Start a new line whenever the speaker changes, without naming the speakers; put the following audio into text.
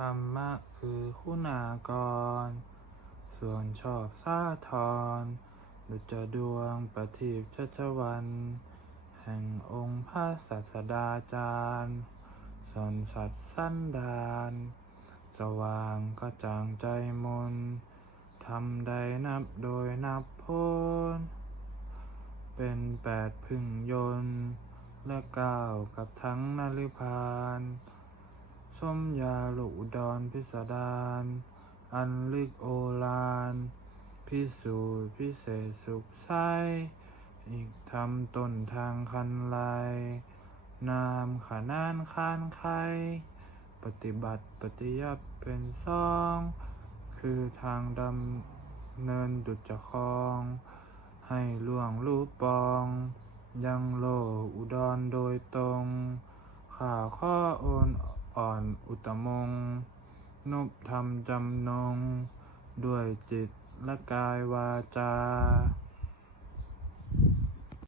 ธรรมะคือคุณากร ส่วนชอบสาทรดุจดวงประทีปชัชวัน แห่งองค์พระศาสดาจารย์สอนสัตว์สั้นดาน สว่างกระจ่างใจมนทำใดนับโดยนับพ้น เป็นแปดพึ่งยนและเก้ากับทั้งนาริพาน สมยาลุอุดรพิสดารอันลึกโอฬารพิสูจน์พิเศษสุขใสอีกทำต้นทางคันไลนามขานานคานไขปฏิบัติปฏิยับเป็นซอง คือทางดำเนินดุจจะคอง ให้ล่วงรูปปอง ยังโลอุดรโดยตรง ข่าข้อโอน อ่อนอุตมงนบธรรมจำนง ด้วยจิตและกายวาจา